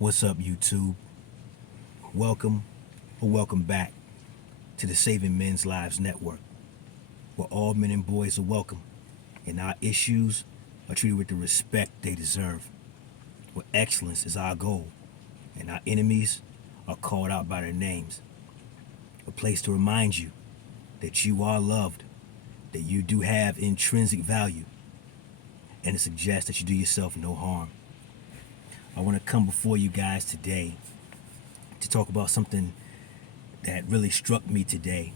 What's up, YouTube? Welcome or welcome back to the Saving Men's Lives Network, where all men and boys are welcome and our issues are treated with the respect they deserve, where excellence is our goal and our enemies are called out by their names. A place to remind you that you are loved, that you do have intrinsic value, and to suggest that you do yourself no harm. I want to come before you guys today to talk about something that really struck me today.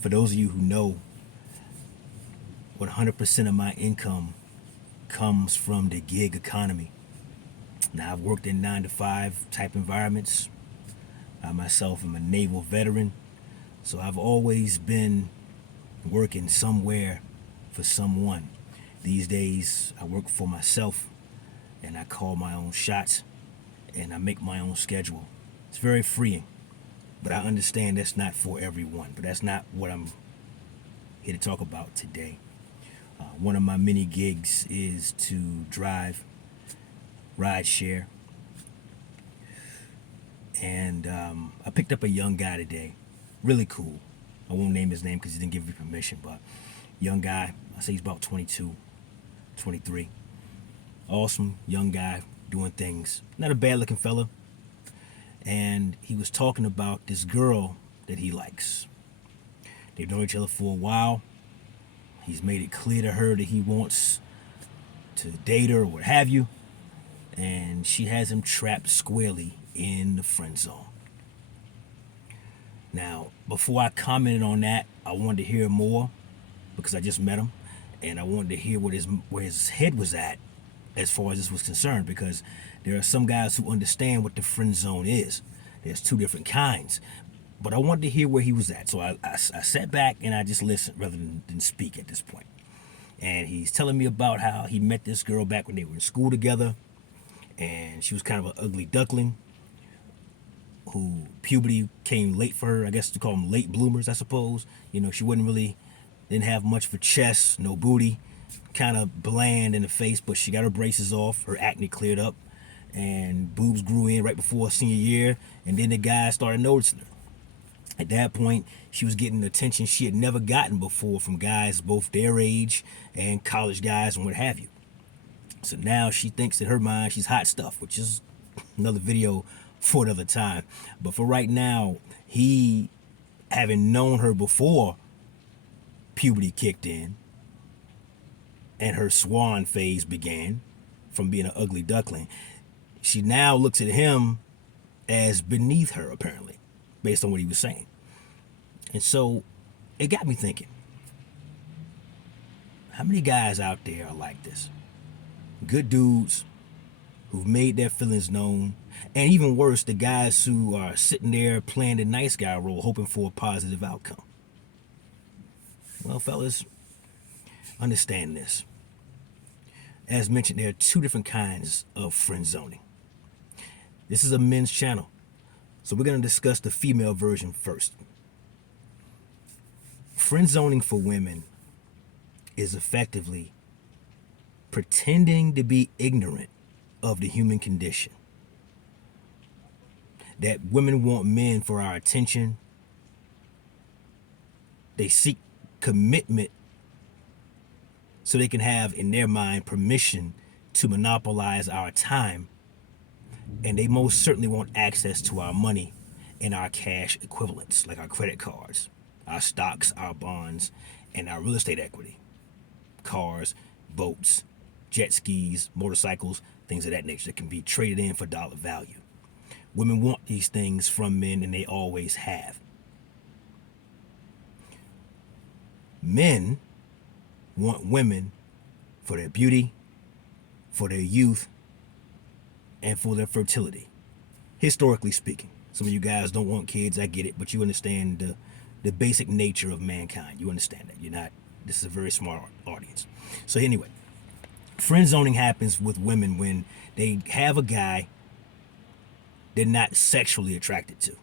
For those of you who know, 100% of my income comes from the gig economy. Now, I've worked in 9 to 5 type environments. I myself am a naval veteran, so I've always been working somewhere for someone. These days, I work for myself and I call my own shots and I make my own schedule. It's very freeing, but I understand that's not for everyone. But that's not what I'm here to talk about today. One of my many gigs is to drive ride share, and I picked up a young guy today, really cool. I won't name his name because he didn't give me permission, but young guy, I say he's about 22, 23. Awesome young guy doing things. Not a bad looking fella. And he was talking about this girl that he likes. They've known each other for a while. He's made it clear to her that he wants to date her or what have you. And she has him trapped squarely in the friend zone. Now, before I commented on that, I wanted to hear more because I just met him. And I wanted to hear where his head was at as far as this was concerned, because there are some guys who understand what the friend zone is. There's 2 different kinds, but I wanted to hear where he was at. So I sat back and I just listened rather than speak at this point. And he's telling me about how he met this girl back when they were in school together, and she was kind of an ugly duckling who puberty came late for her. I guess to call them late bloomers, I suppose. You know, she didn't have much for chest, no booty, kind of bland in the face, but she got her braces off, her acne cleared up, and boobs grew in right before her senior year, and then the guys started noticing her. At that point, she was getting attention she had never gotten before from guys both their age and college guys and what have you. So now she thinks in her mind she's hot stuff, which is another video for another time. But for right now, he, having known her before puberty kicked in, and her swan phase began from being an ugly duckling, she now looks at him as beneath her, apparently, based on what he was saying. And so it got me thinking, how many guys out there are like this? Good dudes who've made their feelings known, and even worse, the guys who are sitting there playing the nice guy role, hoping for a positive outcome. Well, fellas, understand this. As mentioned, there are 2 different kinds of friend zoning. This is a men's channel, so we're going to discuss the female version first. Friend zoning for women is effectively pretending to be ignorant of the human condition. That women want men for our attention. They seek commitment so they can have, in their mind, permission to monopolize our time. And they most certainly want access to our money and our cash equivalents, like our credit cards, our stocks, our bonds, and our real estate equity. Cars, boats, jet skis, motorcycles, things of that nature that can be traded in for dollar value. Women want these things from men, and they always have. Men want women for their beauty, for their youth, and for their fertility, historically speaking. Some of you guys don't want kids, I get it, but you understand the basic nature of mankind. You understand that. This is a very smart audience. So anyway, friend zoning happens with women when they have a guy they're not sexually attracted to.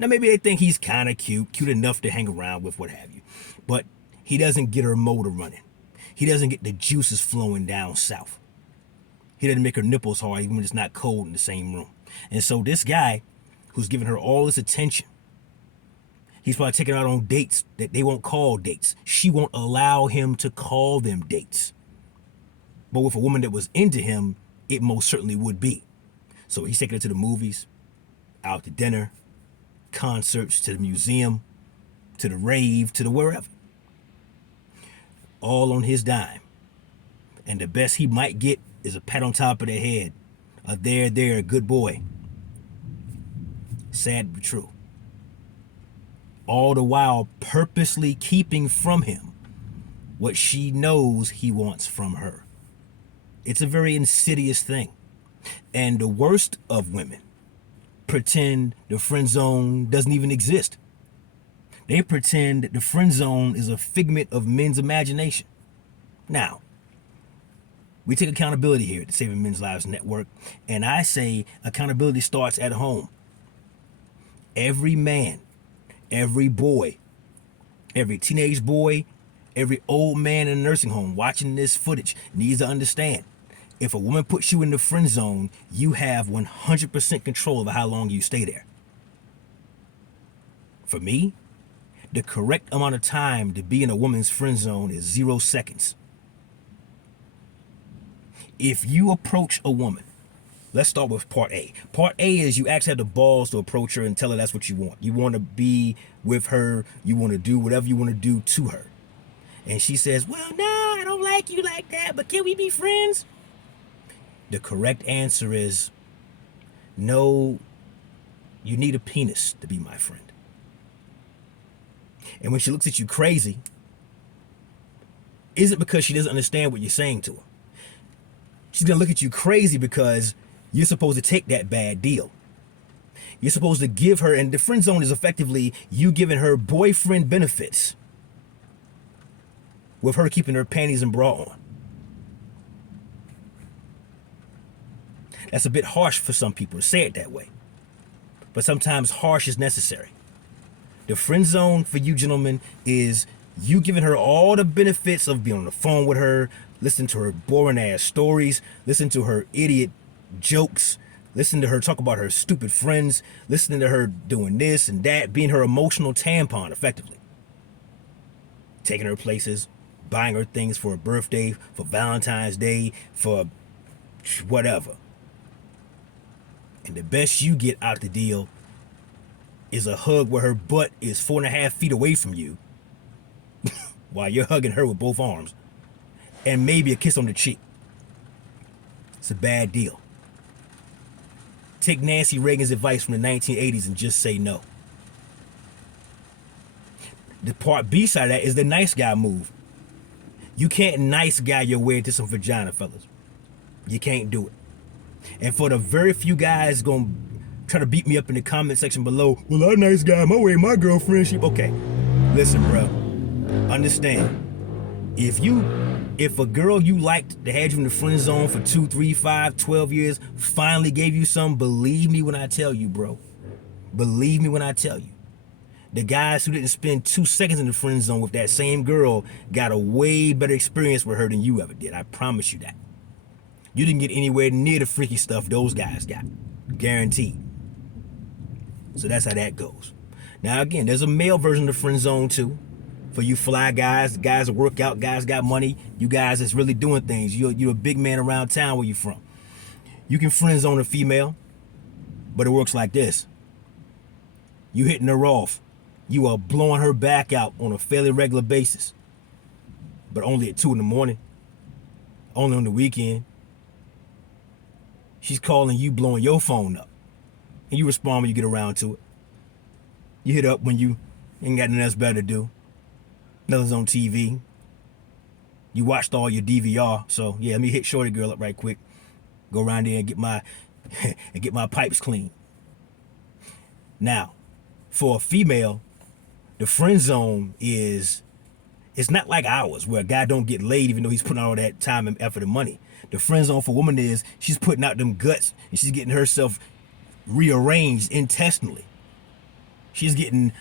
Now maybe they think he's kind of cute enough to hang around with, what have you, but he doesn't get her motor running. He doesn't get the juices flowing down south. He doesn't make her nipples hard even when it's not cold in the same room. And so this guy who's giving her all this attention, he's probably taking her out on dates that they won't call dates. She won't allow him to call them dates. But with a woman that was into him, it most certainly would be. So he's taking her to the movies, out to dinner, concerts, to the museum, to the rave, to the wherever. All on his dime. And the best he might get is a pat on top of the head. A there, good boy. Sad but true. All the while purposely keeping from him what she knows he wants from her. It's a very insidious thing. And the worst of women pretend the friend zone doesn't even exist. They pretend that the friend zone is a figment of men's imagination. Now, we take accountability here at the Saving Men's Lives Network, and I say accountability starts at home. Every man, every boy, every teenage boy, every old man in a nursing home watching this footage needs to understand, if a woman puts you in the friend zone, you have 100% control over how long you stay there. For me, the correct amount of time to be in a woman's friend zone is 0 seconds. If you approach a woman, let's start with part A. Part A is you actually have the balls to approach her and tell her that's what you want. You want to be with her. You want to do whatever you want to do to her. And she says, well, no, I don't like you like that, but can we be friends? The correct answer is, no, you need a penis to be my friend. And when she looks at you crazy, is it because she doesn't understand what you're saying to her? She's going to look at you crazy because you're supposed to take that bad deal. You're supposed to give her, and the friend zone is effectively you giving her boyfriend benefits with her keeping her panties and bra on. That's a bit harsh for some people to say it that way. But sometimes harsh is necessary. The friend zone for you gentlemen is you giving her all the benefits of being on the phone with her, listening to her boring ass stories, listening to her idiot jokes, listening to her talk about her stupid friends, listening to her doing this and that, being her emotional tampon effectively. Taking her places, buying her things for her birthday, for Valentine's Day, for whatever. And the best you get out of the deal is a hug where her butt is 4.5 feet away from you while you're hugging her with both arms, and maybe a kiss on the cheek. It's a bad deal. Take Nancy Reagan's advice from the 1980s and just say no. The part B side of that is the nice guy move. You can't nice guy your way into some vagina, fellas. You can't do it. And for the very few guys gonna try to beat me up in the comment section below, well, I'm a nice guy, my way, my girlfriend, she, okay. Listen, bro, understand. If a girl you liked that had you in the friend zone for 2, 3, 5, 12 years finally gave you some, believe me when I tell you, bro. Believe me when I tell you. The guys who didn't spend 2 seconds in the friend zone with that same girl got a way better experience with her than you ever did. I promise you that. You didn't get anywhere near the freaky stuff those guys got. Guaranteed. So that's how that goes. Now again, there's a male version of the friend zone too. For you fly guys, guys that work out, guys got money, you guys that's really doing things. You're a big man around town where you from. You can friend zone a female, but it works like this. You hitting her off. You are blowing her back out on a fairly regular basis. But only at 2 in the morning. Only on the weekend. She's calling you, blowing your phone up. And you respond when you get around to it. You hit up when you ain't got nothing else better to do. Nothing's on TV. You watched all your DVR. So yeah, let me hit Shorty Girl up right quick. Go around there and get my and get my pipes clean. Now, for a female, the friend zone is, it's not like ours where a guy don't get laid even though he's putting out all that time and effort and money. The friend zone for a woman is she's putting out them guts and she's getting herself rearranged intestinally. She's getting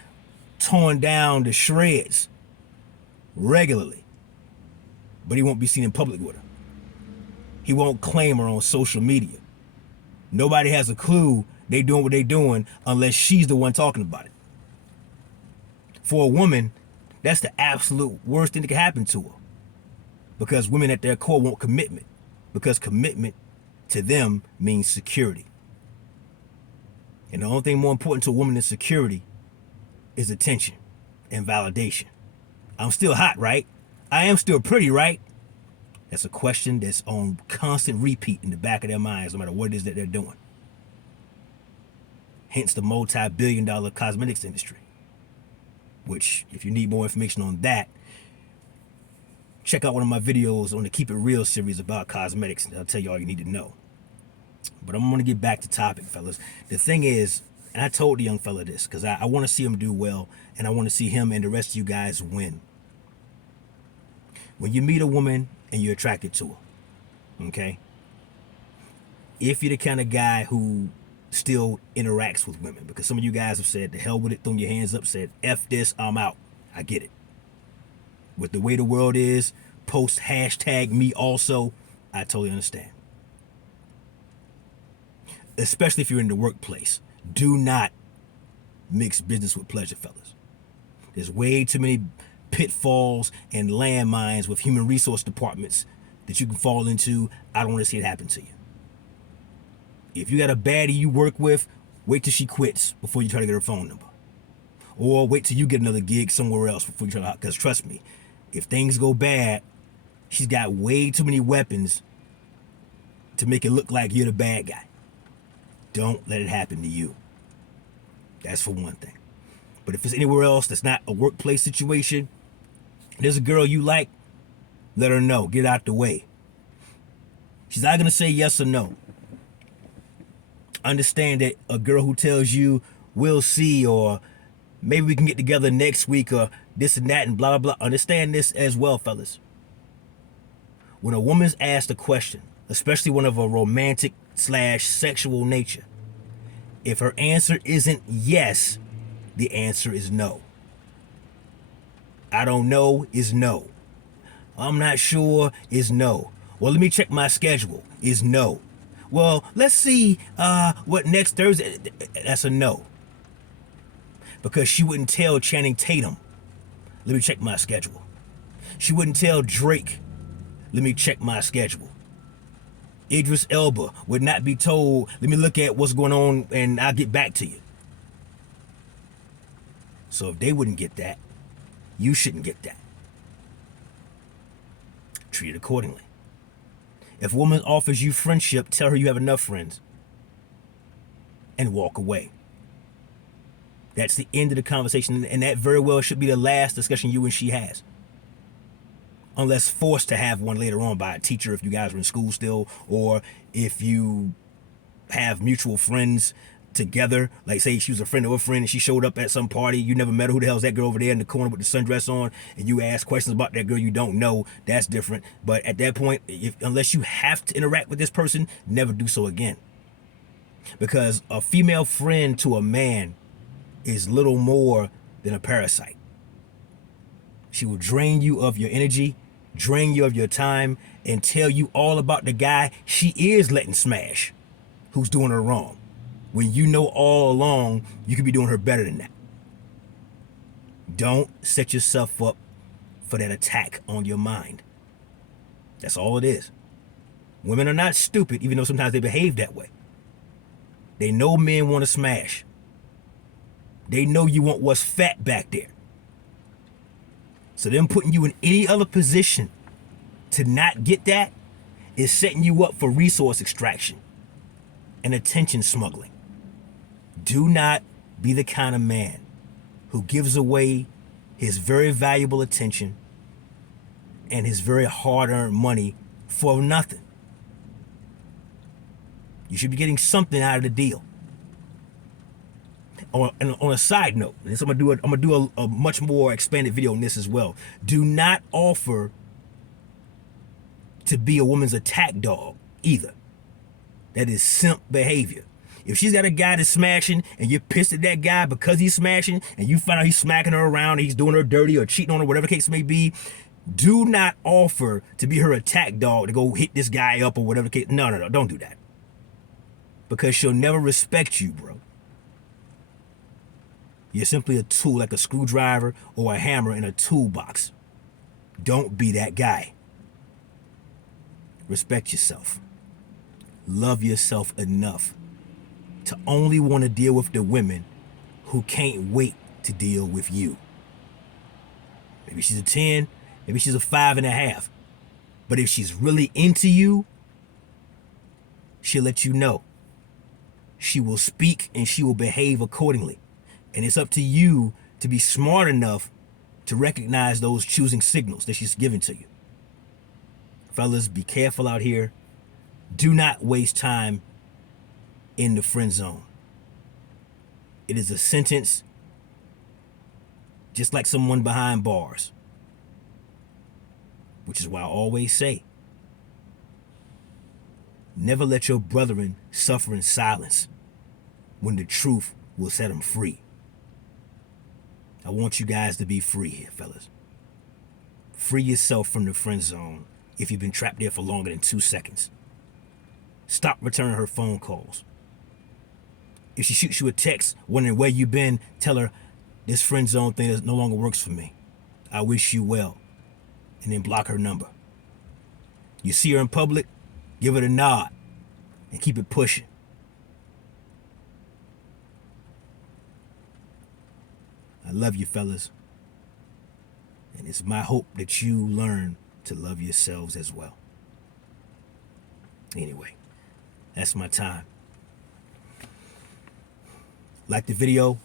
torn down to shreds regularly. But he won't be seen in public with her. He won't claim her on social media. Nobody has a clue they doing what they doing unless she's the one talking about it. For a woman, that's the absolute worst thing that can happen to her. Because women at their core want commitment. Because commitment to them means security. And the only thing more important to a woman than security is attention and validation. I'm still hot, right? I am still pretty, right? That's a question that's on constant repeat in the back of their minds, no matter what it is that they're doing. Hence the multi-billion-dollar cosmetics industry. Which, if you need more information on that, check out one of my videos on the Keep It Real series about cosmetics. I'll tell you all you need to know. But I'm going to get back to topic, fellas. The thing is, and I told the young fella this, because I want to see him do well, and I want to see him and the rest of you guys win. When you meet a woman and you're attracted to her, okay? If you're the kind of guy who still interacts with women, because some of you guys have said, the hell with it, thrown your hands up, said, F this, I'm out. I get it. With the way the world is, post hashtag me also, I totally understand. Especially if you're in the workplace. Do not mix business with pleasure, fellas. There's way too many pitfalls and landmines with human resource departments that you can fall into. I don't want to see it happen to you. If you got a baddie you work with, wait till she quits before you try to get her phone number. Or wait till you get another gig somewhere else before you try to, because trust me, if things go bad, she's got way too many weapons to make it look like you're the bad guy. Don't let it happen to you. That's for one thing. But if it's anywhere else that's not a workplace situation, there's a girl you like, let her know. Get out the way. She's not going to say yes or no. Understand that a girl who tells you, we'll see, or maybe we can get together next week, or this and that and blah, blah, blah. Understand this as well, fellas. When a woman's asked a question, especially one of a romantic / sexual nature, if her answer isn't yes, the answer is no. I don't know is no. I'm not sure is no. Well, let me check my schedule is no. Well, let's see what next Thursday. That's a no. Because she wouldn't tell Channing Tatum, let me check my schedule. She wouldn't tell Drake, let me check my schedule. Idris Elba would not be told, let me look at what's going on and I'll get back to you. So if they wouldn't get that, you shouldn't get that. Treat it accordingly. If a woman offers you friendship, tell her you have enough friends and walk away. That's the end of the conversation, and that very well should be the last discussion you and she has. Unless forced to have one later on by a teacher if you guys are in school still, or if you have mutual friends together. Like say she was a friend of a friend and she showed up at some party, you never met her, who the hell's that girl over there in the corner with the sundress on, and you ask questions about that girl you don't know, that's different. But at that point, unless you have to interact with this person, never do so again. Because a female friend to a man is little more than a parasite. She will drain you of your energy, drain you of your time, and tell you all about the guy she is letting smash, who's doing her wrong, when you know all along you could be doing her better than that. Don't set yourself up for that attack on your mind. That's all it is. Women are not stupid, even though sometimes they behave that way. They know men want to smash. They know you want what's fat back there. So them putting you in any other position to not get that is setting you up for resource extraction and attention smuggling. Do not be the kind of man who gives away his very valuable attention and his very hard-earned money for nothing. You should be getting something out of the deal. On a side note, and so I'm gonna do a much more expanded video on this as well. Do not offer to be a woman's attack dog either. That is simp behavior. If she's got a guy that's smashing and you're pissed at that guy because he's smashing, and you find out he's smacking her around, and he's doing her dirty or cheating on her, whatever the case may be, Do not offer to be her attack dog to go hit this guy up or whatever the case. No, no, no, don't do that. Because she'll never respect you, bro. You're simply a tool, like a screwdriver or a hammer in a toolbox. Don't be that guy. Respect yourself. Love yourself enough to only want to deal with the women who can't wait to deal with you. Maybe she's a 10, maybe she's a 5.5. But if she's really into you, she'll let you know. She will speak and she will behave accordingly. And it's up to you to be smart enough to recognize those choosing signals that she's giving to you. Fellas, be careful out here. Do not waste time in the friend zone. It is a sentence just like someone behind bars. Which is why I always say, never let your brethren suffer in silence when the truth will set them free. I want you guys to be free here, fellas. Free yourself from the friend zone if you've been trapped there for longer than 2 seconds. Stop returning her phone calls. If she shoots you a text wondering where you've been, tell her this friend zone thing no longer works for me. I wish you well. And then block her number. You see her in public, give it a nod and keep it pushing. I love you, fellas. And it's my hope that you learn to love yourselves as well. Anyway, that's my time. Like the video,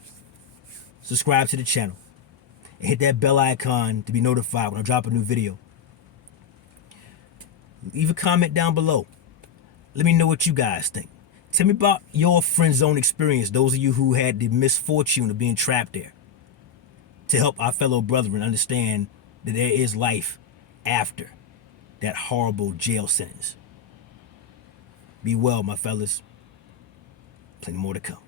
subscribe to the channel, and hit that bell icon to be notified when I drop a new video. Leave a comment down below. Let me know what you guys think. Tell me about your friend zone experience, those of you who had the misfortune of being trapped there, to help our fellow brethren understand that there is life after that horrible jail sentence. Be well, my fellas. Plenty more to come.